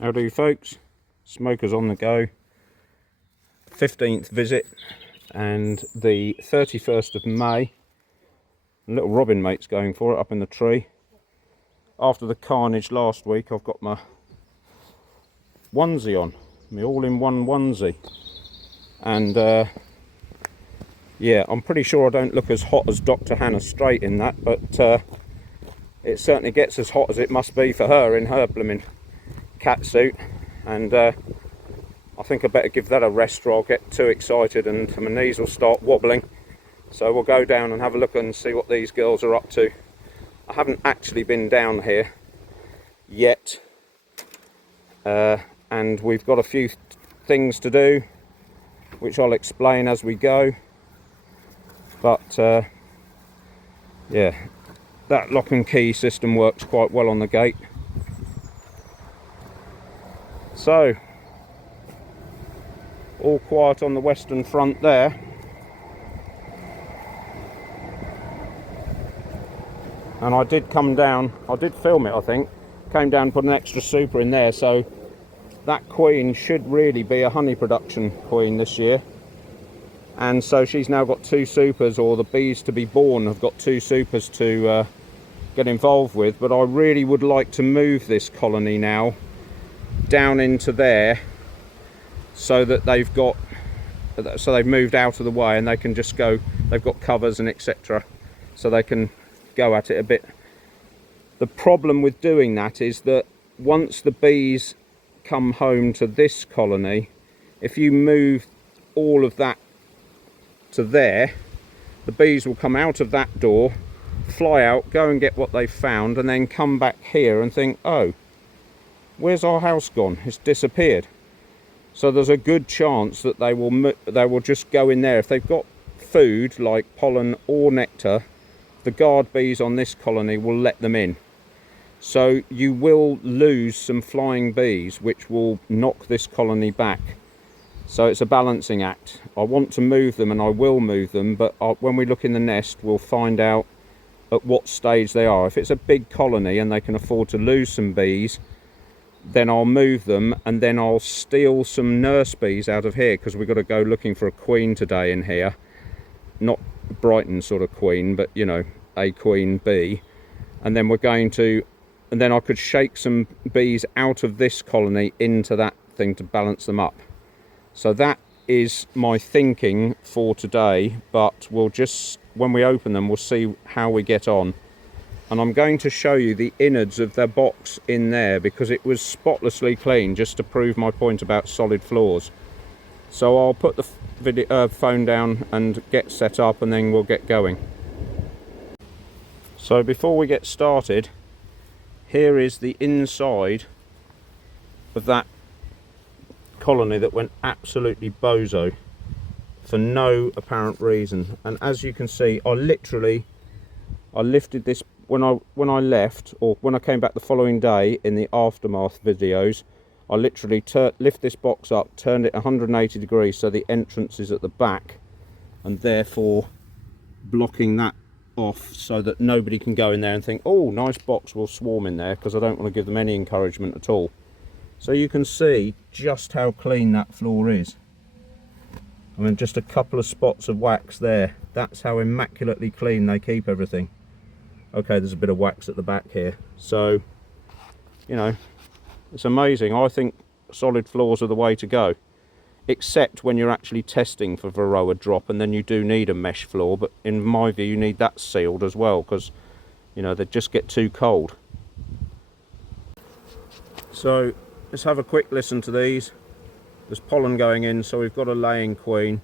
How do you folks? Smokers on the go. 15th visit and the 31st of May. Little robin mate's going for it up in the tree. After the carnage last week, I've got my onesie on, my all-in-one onesie. And yeah, I'm pretty sure I don't look as hot as Dr. Hannah Straight in that, but it certainly gets as hot as it must be for her in her blooming cat suit. And I think I better give that a rest or I'll get too excited and my knees will start wobbling. So we'll go down and have a look and see what these girls are up to. I haven't actually been down here yet, and we've got a few things to do which I'll explain as we go. But yeah, that lock and key system works quite well on the gate. So all quiet on the western front there. And I did come down, I did film it I think, came down and put an extra super in there, so that queen should really be a honey production queen this year. And so she's now got 2 supers, or the bees to be born have got 2 supers to get involved with. But I really would like to move this colony now down into there so that they've moved out of the way and they can just go, they've got covers and etc, so they can go at it a bit. The problem with doing that is that once the bees come home to this colony, if you move all of that to there, the bees will come out of that door, fly out, go and get what they've found, and then come back here and think, oh, where's our house gone? It's disappeared. So there's a good chance that they will just go in there. If they've got food like pollen or nectar, the guard bees on this colony will let them in. So you will lose some flying bees which will knock this colony back. So it's a balancing act. I want to move them and I will move them, but when we look in the nest we'll find out at what stage they are. If it's a big colony and they can afford to lose some bees, then I'll move them, and then I'll steal some nurse bees out of here, because we've got to go looking for a queen today in here. Not Brighton sort of queen, but you know, a queen bee. And then we're going to, and then I could shake some bees out of this colony into that thing to balance them up. So that is my thinking for today, but we'll just, when we open them, we'll see how we get on. And I'm going to show you the innards of their box in there, because it was spotlessly clean, just to prove my point about solid floors. So I'll put the phone down and get set up, and then we'll get going. So before we get started, here is the inside of that colony that went absolutely bozo for no apparent reason. And as you can see, I lifted this when I left, or when I came back the following day in the aftermath videos. I literally lift this box up, turned it 180 degrees so the entrance is at the back, and therefore blocking that off so that nobody can go in there and think, oh, nice box, will swarm in there, because I don't want to give them any encouragement at all. So you can see just how clean that floor is. I mean, just a couple of spots of wax there. That's how immaculately clean they keep everything. Okay, there's a bit of wax at the back here. So, you know, it's amazing. I think solid floors are the way to go, except when you're actually testing for varroa drop, and then you do need a mesh floor. But in my view, you need that sealed as well, because, you know, they just get too cold. So let's have a quick listen to these. There's pollen going in, so we've got a laying queen.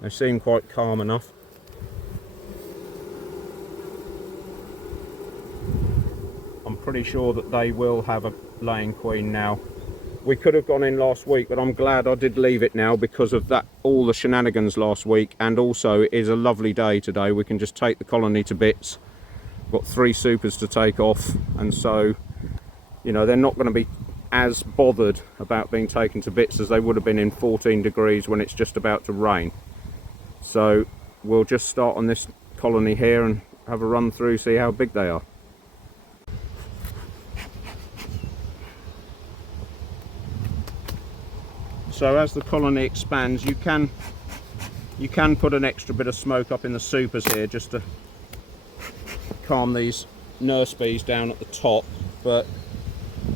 They seem quite calm enough. I'm pretty sure that they will have a laying queen now. We could have gone in last week, but I'm glad I did leave it now because of that, all the shenanigans last week. And also it is a lovely day today. We can just take the colony to bits. Got 3 supers to take off, and so, you know, they're not going to be as bothered about being taken to bits as they would have been in 14 degrees when it's just about to rain. So we'll just start on this colony here and have a run through, see how big they are. So as the colony expands, you can put an extra bit of smoke up in the supers here just to calm these nurse bees down at the top. But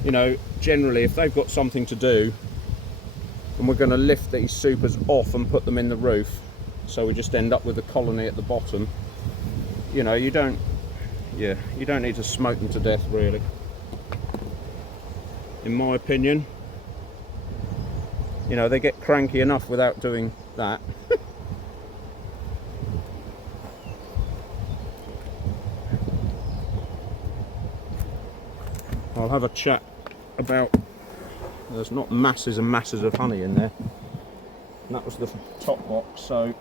you know, generally if they've got something to do, and we're going to lift these supers off and put them in the roof, so we just end up with a colony at the bottom, you know, you don't need to smoke them to death, really, in my opinion. You know, they get cranky enough without doing that. I'll have a chat about, there's not masses and masses of honey in there. And that was the top box, so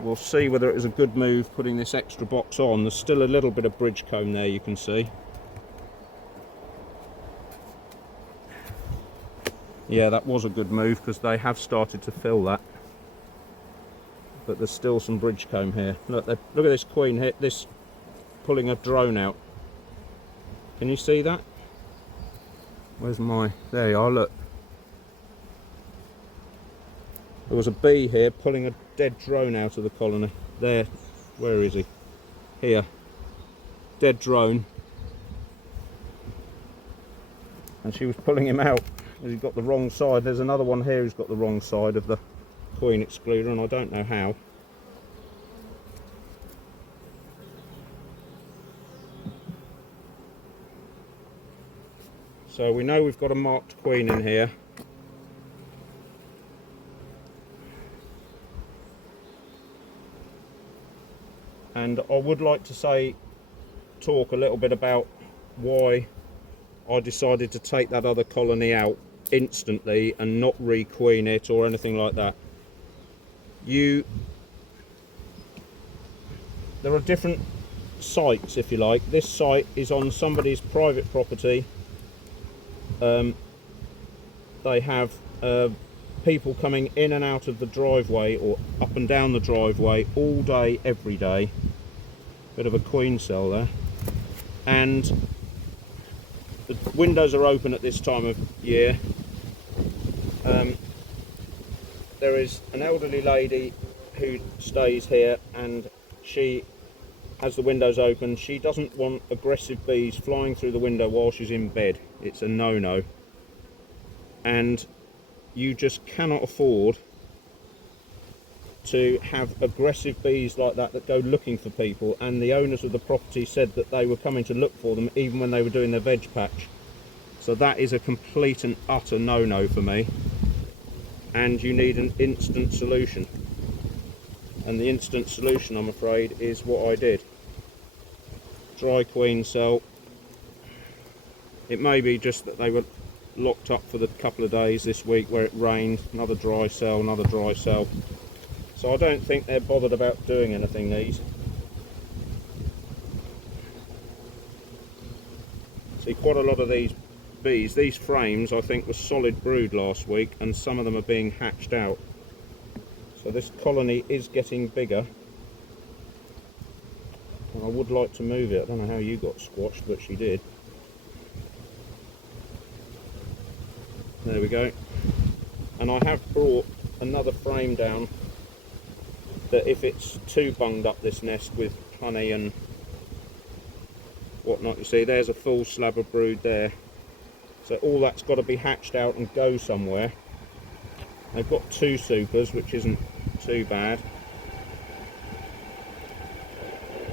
we'll see whether it was a good move putting this extra box on. There's still a little bit of bridge comb there, you can see. Yeah, that was a good move because they have started to fill that. But there's still some bridge comb here. Look at this queen here, this pulling a drone out. Can you see that? Where's my... There you are, look. There was a bee here pulling a dead drone out of the colony. There. Where is he? Here. Dead drone. And she was pulling him out. He's got the wrong side. There's another one here who's got the wrong side of the queen excluder, and I don't know how. So we know we've got a marked queen in here. And I would like to talk a little bit about why I decided to take that other colony out instantly and not re-queen it or anything like that. There are different sites, if you like. This site is on somebody's private property. They have people coming in and out of the driveway or up and down the driveway all day, every day. Bit of a queen cell there. And the windows are open at this time of year. There is an elderly lady who stays here, and she has the windows open. She doesn't want aggressive bees flying through the window while she's in bed. It's a no-no. And you just cannot afford to have aggressive bees like that go looking for people, and the owners of the property said that they were coming to look for them even when they were doing their veg patch. So that is a complete and utter no-no for me, and you need an instant solution. And the instant solution, I'm afraid, is what I did. Dry queen cell. It may be just that they were locked up for the couple of days this week where it rained. Another dry cell, another dry cell. So I don't think they're bothered about doing anything, these. See, quite a lot of these bees, these frames I think were solid brood last week, and some of them are being hatched out. So this colony is getting bigger. And I would like to move it. I don't know how you got squashed, but she did. There we go. And I have brought another frame down that if it's too bunged up, this nest with honey and whatnot, you see there's a full slab of brood there. So all that's got to be hatched out and go somewhere. They've got 2 supers, which isn't too bad.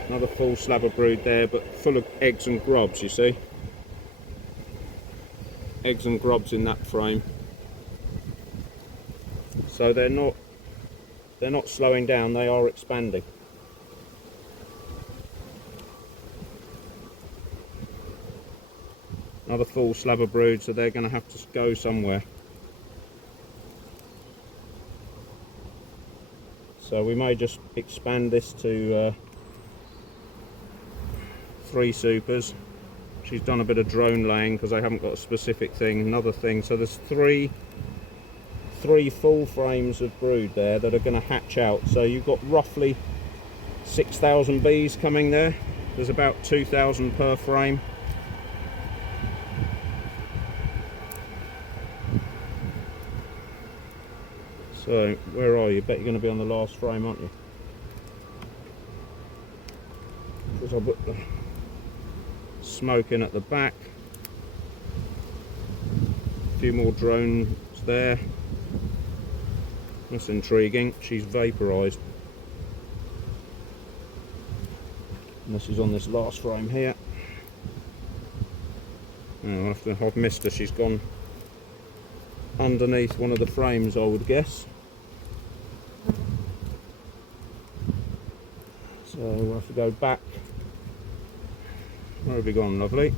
Another full slab of brood there, but full of eggs and grubs, you see. Eggs and grubs in that frame. So they're not slowing down, they are expanding. Another full slab of brood, so they're going to have to go somewhere. So we may just expand this to 3 supers. She's done a bit of drone laying because I haven't got a specific thing, another thing. So there's three full frames of brood there that are going to hatch out. So you've got roughly 6,000 bees coming there. There's about 2,000 per frame. So, where are you? Bet you're going to be on the last frame, aren't you? Because I'll put the smoke in at the back. A few more drones there. That's intriguing. She's vaporised. And this is on this last frame here. Oh, I've missed her. She's gone underneath one of the frames, I would guess. So we'll have to go back. Where have we gone, lovely?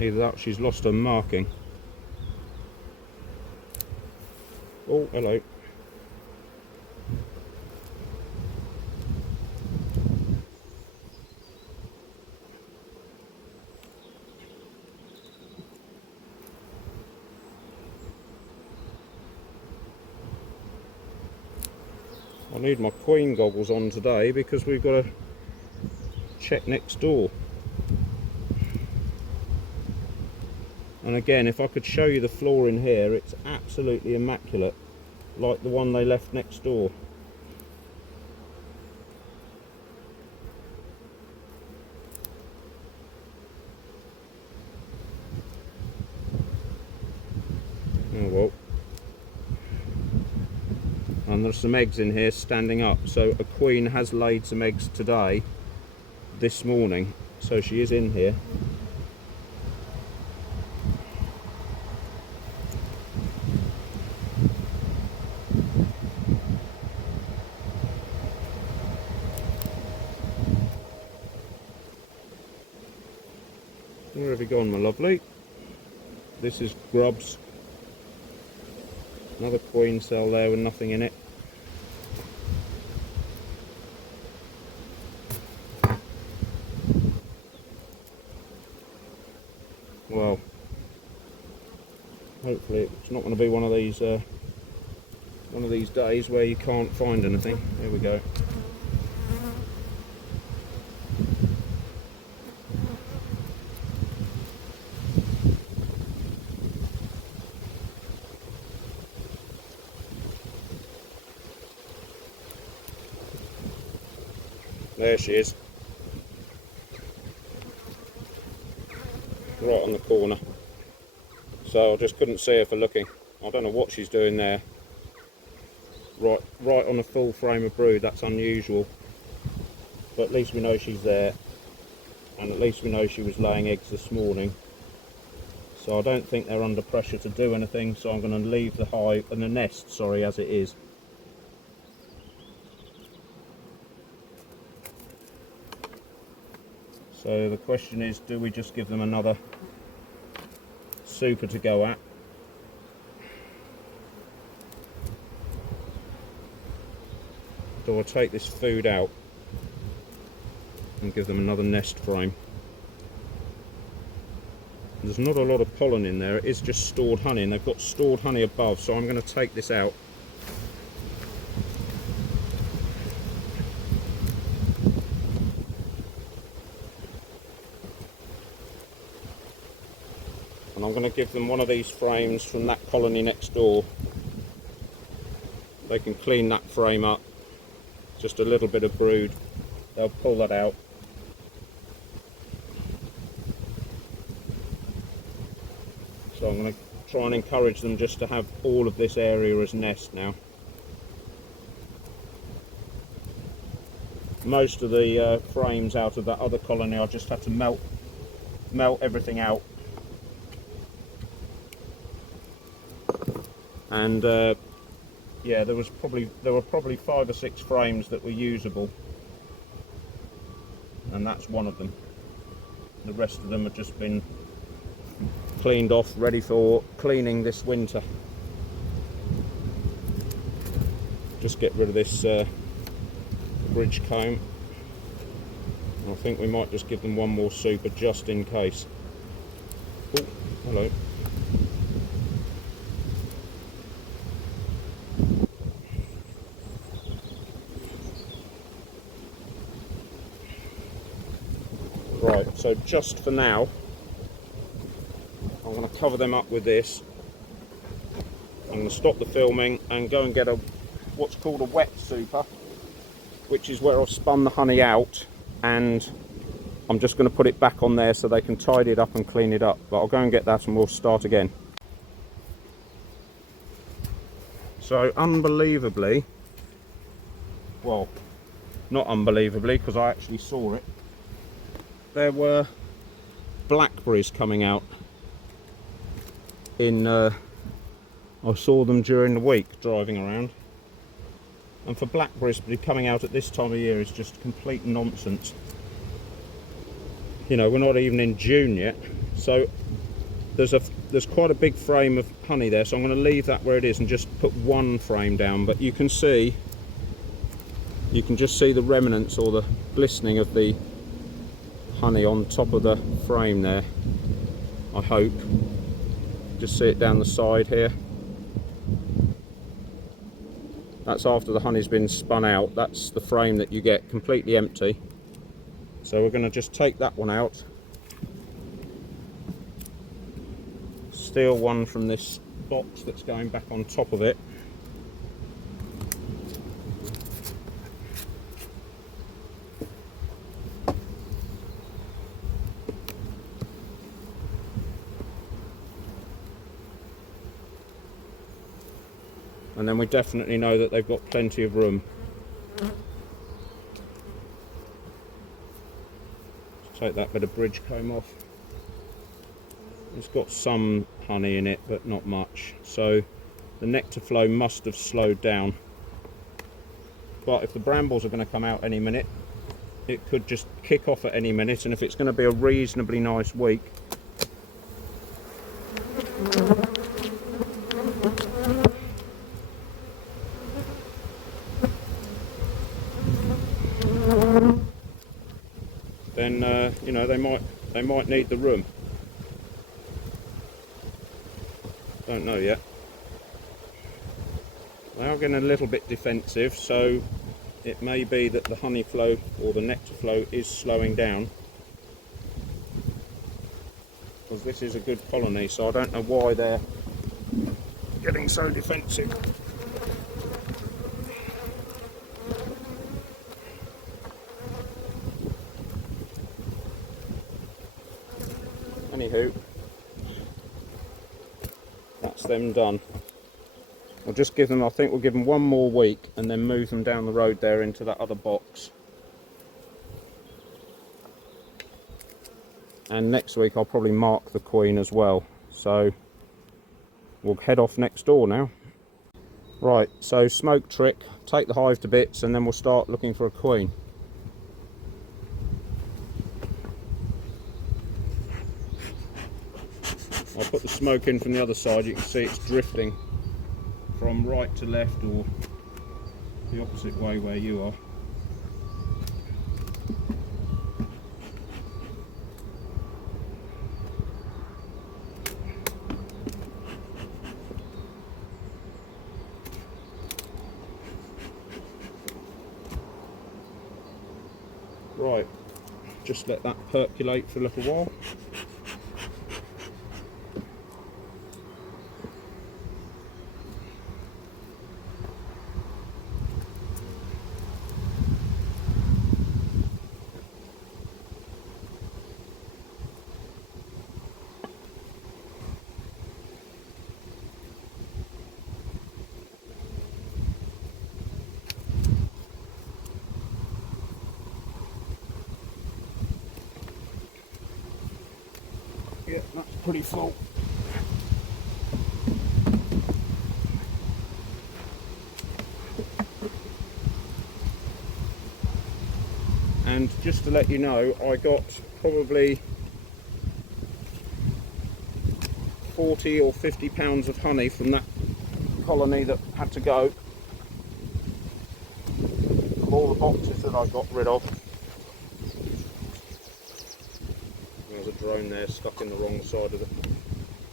Either that, she's lost her marking. Oh, hello. I need my queen goggles on today because we've got to check next door. And again, if I could show you the floor in here, it's absolutely immaculate, like the one they left next door. Oh well. And there's some eggs in here standing up, so a queen has laid some eggs today, this morning, so she is in here. Where have you gone, my lovely? This is grubs. Another queen cell there with nothing in it. Well, hopefully it's not going to be one of these days where you can't find anything. Here we go. There she is. Right on the corner. So I just couldn't see her for looking. I don't know what she's doing there. Right on a full frame of brood, that's unusual. But at least we know she's there. And at least we know she was laying eggs this morning. So I don't think they're under pressure to do anything, so I'm going to leave the hive and the nest, sorry, as it is. So the question is, do we just give them another super to go at? Do I take this food out and give them another nest frame? There's not a lot of pollen in there, it is just stored honey, and they've got stored honey above, so I'm going to take this out. And I'm going to give them one of these frames from that colony next door. They can clean that frame up, just a little bit of brood, they'll pull that out. So I'm going to try and encourage them just to have all of this area as nest now. Most of the frames out of that other colony I just had to melt everything out. And yeah, there were probably 5 or 6 frames that were usable, and that's one of them. The rest of them have just been cleaned off, ready for cleaning this winter. Just get rid of this bridge comb. I think we might just give them one more super just in case. Oh, hello. So just for now, I'm going to cover them up with this. I'm going to stop the filming and go and get what's called a wet super, which is where I've spun the honey out, and I'm just going to put it back on there so they can tidy it up and clean it up. But I'll go and get that and we'll start again. So unbelievably, well, not unbelievably because I actually saw it, there were blackberries coming out in, I saw them during the week driving around. And for blackberries to be coming out at this time of year is just complete nonsense. You know, we're not even in June yet, so there's quite a big frame of honey there, so I'm going to leave that where it is and just put one frame down. But you can just see the remnants or the glistening of the honey on top of the frame there, I hope. Just see it down the side here. That's after the honey's been spun out. That's the frame that you get completely empty. So we're going to just take that one out. Steal one from this box that's going back on top of it. And then we definitely know that they've got plenty of room. Take that bit of bridge comb off. It's got some honey in it, but not much. So the nectar flow must have slowed down. But if the brambles are going to come out any minute, it could just kick off at any minute. And if it's going to be a reasonably nice week, then you know, they might need the room. Don't know yet. They are getting a little bit defensive, so it may be that the honey flow or the nectar flow is slowing down, because this is a good colony, so I don't know why they're getting so defensive. Anywho, that's them done. We'll just give them, I think we'll give them one more week and then move them down the road there into that other box. And next week I'll probably mark the queen as well. So we'll head off next door now. Right, so smoke trick, take the hive to bits and then we'll start looking for a queen. I'll put the smoke in from the other side. You can see it's drifting from right to left or the opposite way where you are. Right, just let that percolate for a little while. Yeah, that's pretty full. And just to let you know, I got probably 40 or 50 pounds of honey from that colony that had to go. From all the boxes that I got rid of. There's a drone there stuck in the wrong side of the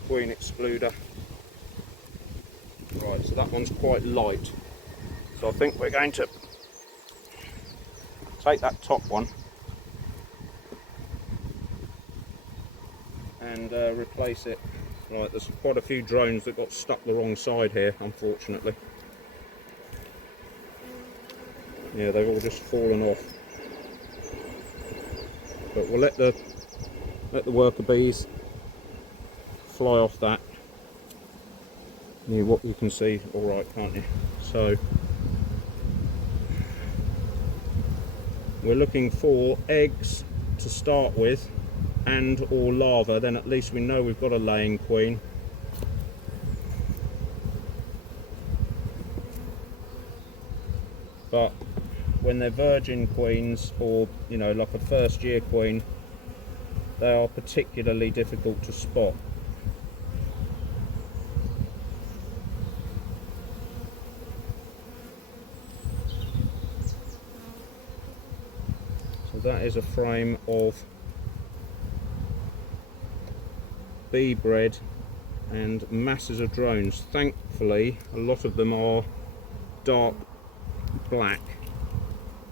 queen excluder. Right, so that one's quite light. So I think we're going to take that top one and replace it. Right, there's quite a few drones that got stuck the wrong side here, unfortunately. Yeah, they've all just fallen off. But we'll let the worker bees fly off that. What you can see, all right, can't you? So we're looking for eggs to start with, and or larvae. Then at least we know we've got a laying queen. But when they're virgin queens, or you know, like a first year queen, they are particularly difficult to spot. So that is a frame of bee bread and masses of drones. Thankfully, a lot of them are dark black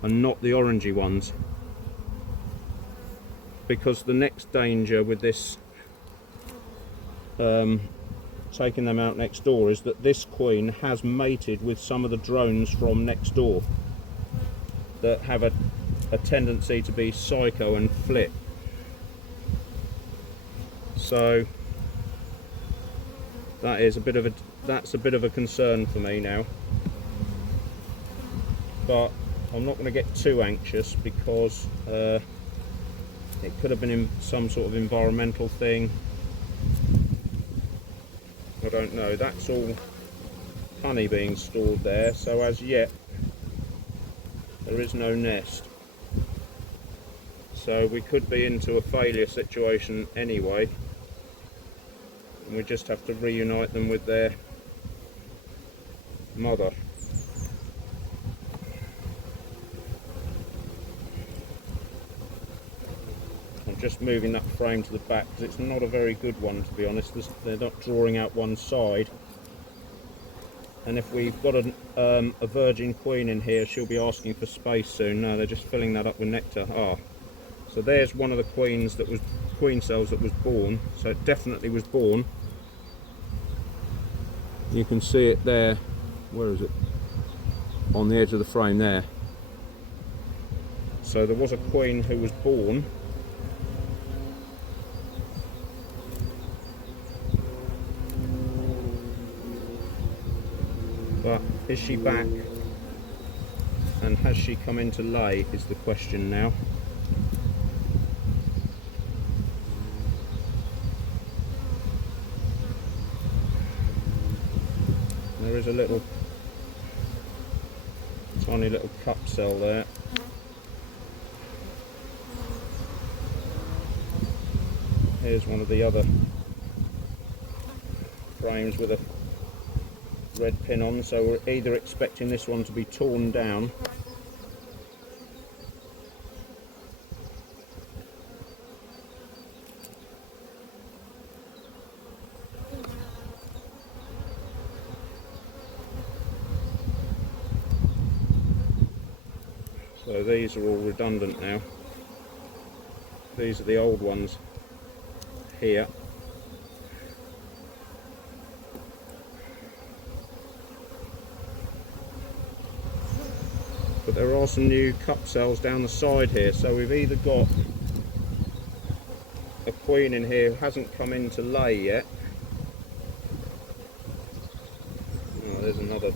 and not the orangey ones, because the next danger with this taking them out next door is that this queen has mated with some of the drones from next door that have a tendency to be psycho and flip. So that's a bit of a concern for me now. But I'm not going to get too anxious, because it could have been in some sort of environmental thing. I don't know. That's all honey being stored there, so as yet there is no nest. So we could be into a failure situation anyway, and we just have to reunite them with their mother. I'm just moving that frame to the back because it's not a very good one, to be honest. They're not drawing out one side, and if we've got a virgin queen in here, she'll be asking for space soon. No, they're just filling that up with nectar. So there's one of the queen cells that was born. So it definitely was born. You can see it there. Where is it? On the edge of the frame there. So there was a queen who was born. But is she back? And has she come in to lay is the question now. There is a little tiny little cup cell there. Here's one of the other frames with a red pin on, so we're either expecting this one to be torn down so these are all redundant now. These are the old ones here. But there are some new cup cells down the side here, so we've either got a queen in here who hasn't come in to lay yet. Oh, there's another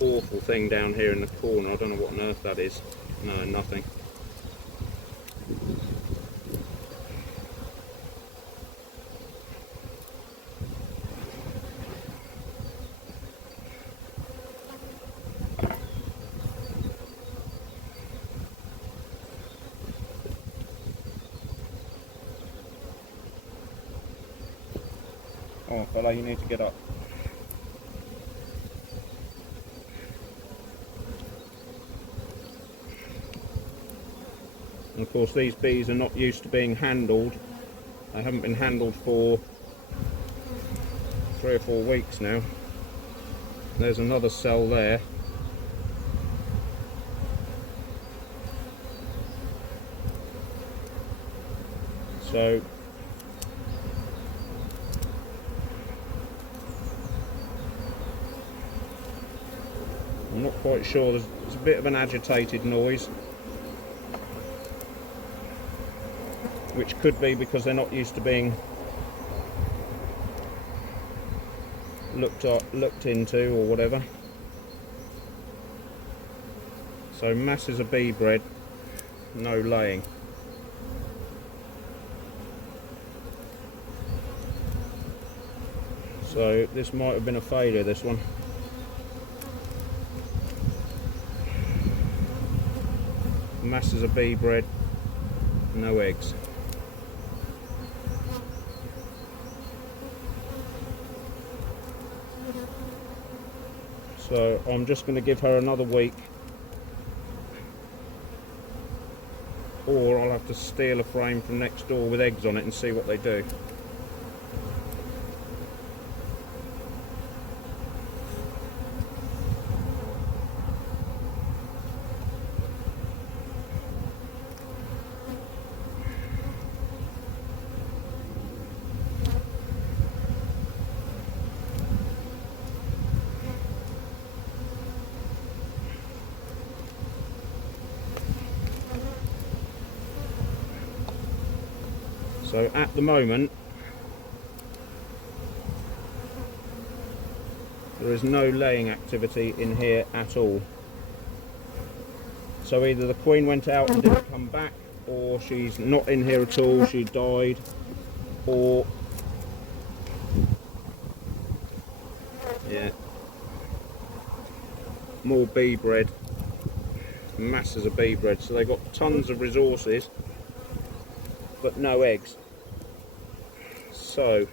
awful thing down here in the corner. I don't know what on earth that is. No, nothing. Oh, fella, you need to get up. And of course these bees are not used to being handled. They haven't been handled for 3 or 4 weeks now. There's another cell there. So I'm not quite sure. There's a bit of an agitated noise, which could be because they're not used to being looked into or whatever. So masses of bee bread, no laying. So this might have been a failure, this one. Masses of bee bread, no eggs. So I'm just going to give her another week, or I'll have to steal a frame from next door with eggs on it and see what they do. So at the moment, there is no laying activity in here at all. So either the queen went out and didn't come back, or she's not in here at all, she died, or yeah, more bee bread, masses of bee bread. So they've got tons of resources, but no eggs. So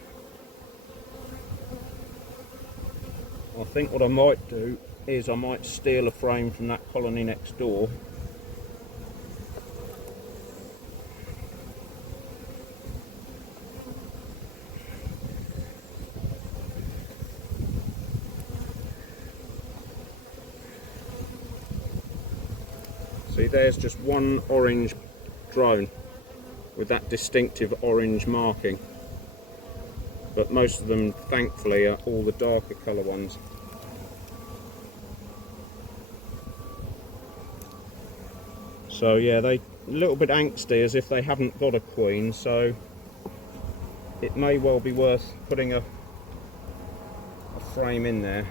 I think what I might do is I might steal a frame from that colony next door. See, there's just one orange drone with that distinctive orange marking. But most of them, thankfully, are all the darker colour ones. So yeah, they a little bit angsty as if they haven't got a queen, so it may well be worth putting a frame in there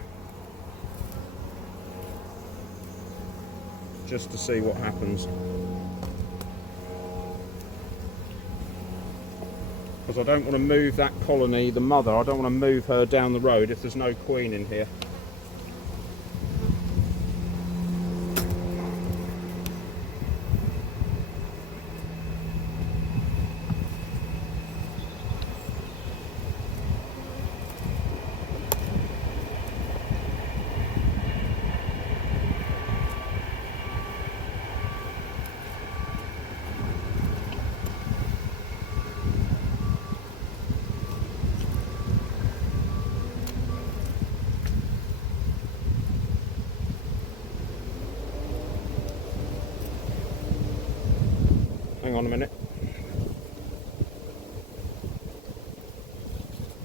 just to see what happens. Because I don't want to move that colony, the mother, I don't want to move her down the road if there's no queen in here. Hang on a minute.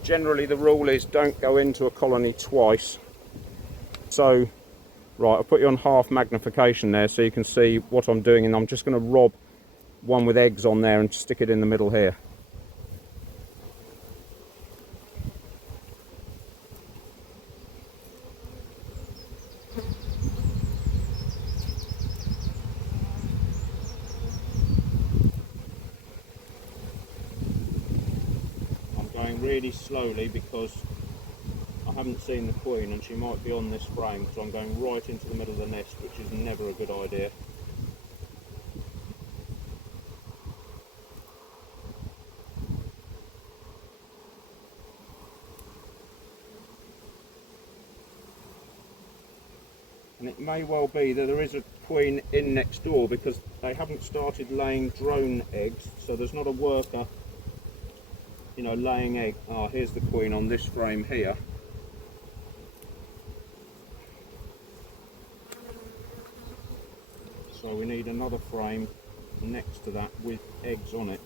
Generally the rule is don't go into a colony twice. So, right, I'll put you on half magnification there so you can see what I'm doing, and I'm just going to rob one with eggs on there and stick it in the middle here. Really slowly because I haven't seen the queen and she might be on this frame, so I'm going right into the middle of the nest, which is never a good idea. And it may well be that there is a queen in next door because they haven't started laying drone eggs, so there's not a worker, you know, laying egg. Ah, here's the queen on this frame here. So we need another frame next to that with eggs on it.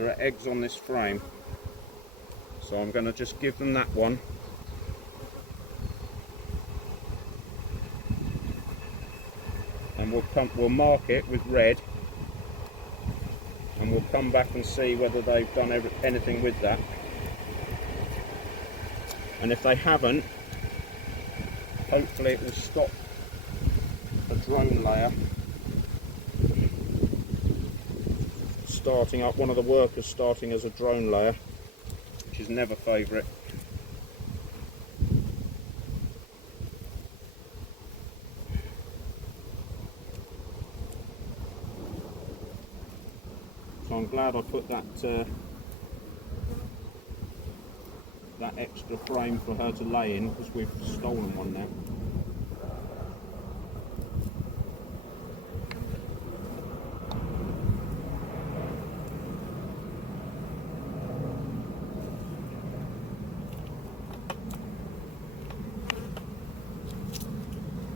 there are eggs on this frame, so I'm going to just give them that one. And we'll mark it with red, and we'll come back and see whether they've done anything with that. And if they haven't, hopefully it will stop a drone layer starting up, one of the workers starting as a drone layer, which is never favourite. So I'm glad I put that that extra frame for her to lay in, because we've stolen one now.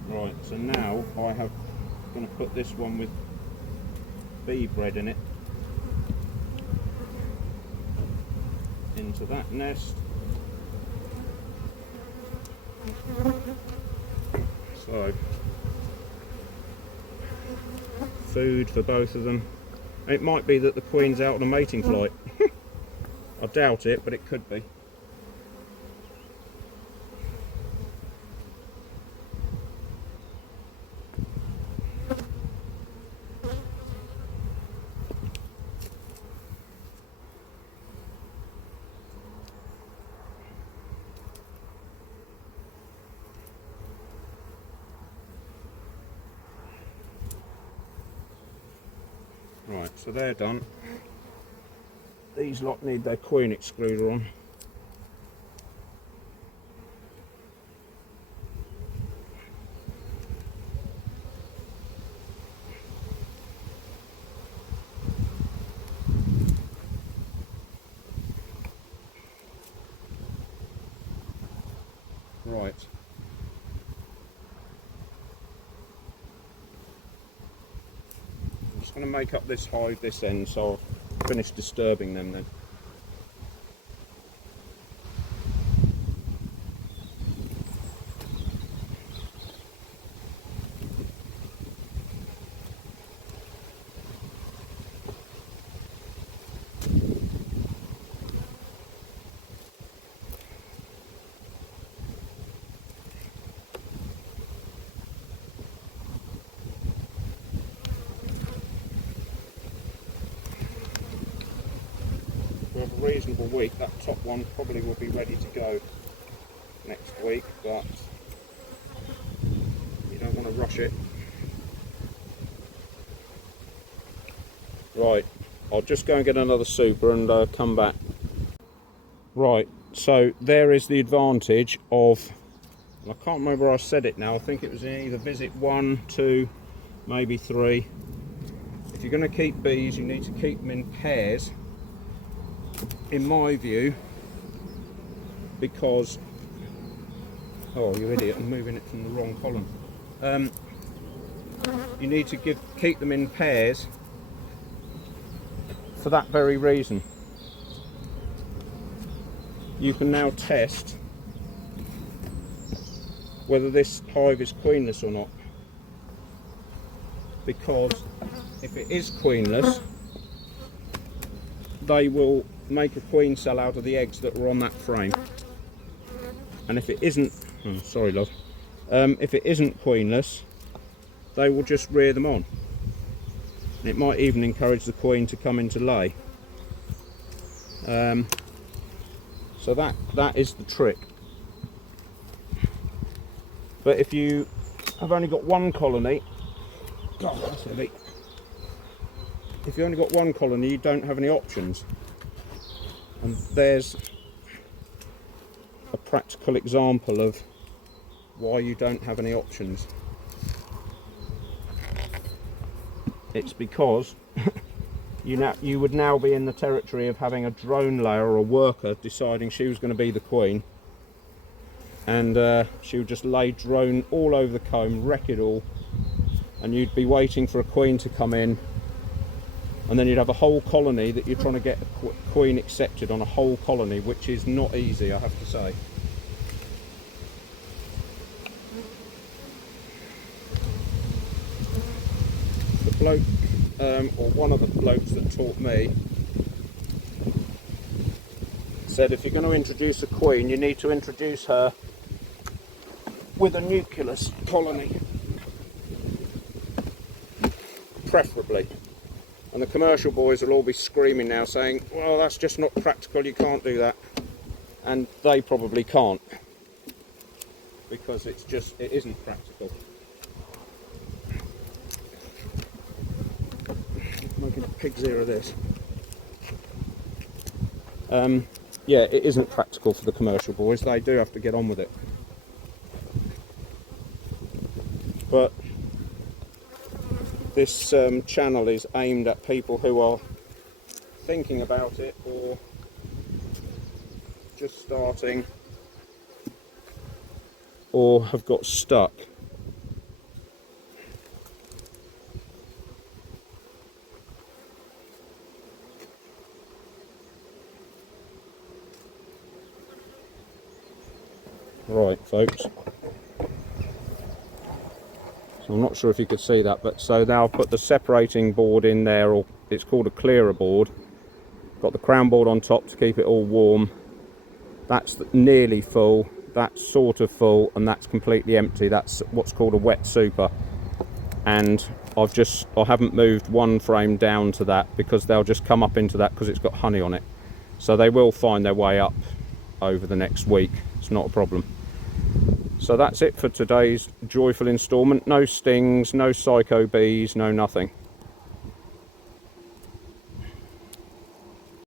Right, so now I have going to put this one with bee bread in it into that nest. So, food for both of them. It might be that the queen's out on a mating flight. I doubt it, but it could be. Right, so they're done. These lot need their queen excluder on. Right. I'm just going to make up this hive this end, so I'll finish disturbing them then. We have a reasonable week. That top one probably will be ready to go next week, but you don't want to rush it. Right, I'll just go and get another super and come back. Right, so there is the advantage of, I can't remember where I said it now, I think it was in either visit 1, 2, maybe 3. If you're going to keep bees, you need to keep them in pairs, in my view, because, oh you idiot, I'm moving it from the wrong column. You need to keep them in pairs for that very reason. You can now test whether this hive is queenless or not, because if it is queenless, they will make a queen cell out of the eggs that were on that frame. And if it isn't, oh, sorry love, if it isn't queenless, they will just rear them on. And it might even encourage the queen to come into lay. So that is the trick. But if you have only got one colony, God, that's heavy. If you only got one colony, you don't have any options. And there's a practical example of why you don't have any options. It's because you would now be in the territory of having a drone layer or a worker deciding she was going to be the queen, and she would just lay drone all over the comb, wreck it all, and you'd be waiting for a queen to come in and then you'd have a whole colony that you're trying to get a queen accepted on a whole colony, which is not easy, I have to say. The bloke, or one of the blokes that taught me, said if you're going to introduce a queen, you need to introduce her with a nucleus colony, preferably. And the commercial boys will all be screaming now saying, well, that's just not practical, you can't do that. And they probably can't, because it isn't practical. Making a pig's ear of this. Yeah, it isn't practical for the commercial boys. They do have to get on with it. But this channel is aimed at people who are thinking about it, or just starting, or have got stuck. Right, folks. So I'm not sure if you could see that, but so now I've put the separating board in there, or it's called a clearer board. Got the crown board on top to keep it all warm. That's nearly full, that's sort of full, and that's completely empty. That's what's called a wet super. And I haven't moved one frame down to that, because they'll just come up into that because it's got honey on it. So they will find their way up over the next week. It's not a problem. So that's it for today's joyful instalment. No stings, no psycho bees, no nothing.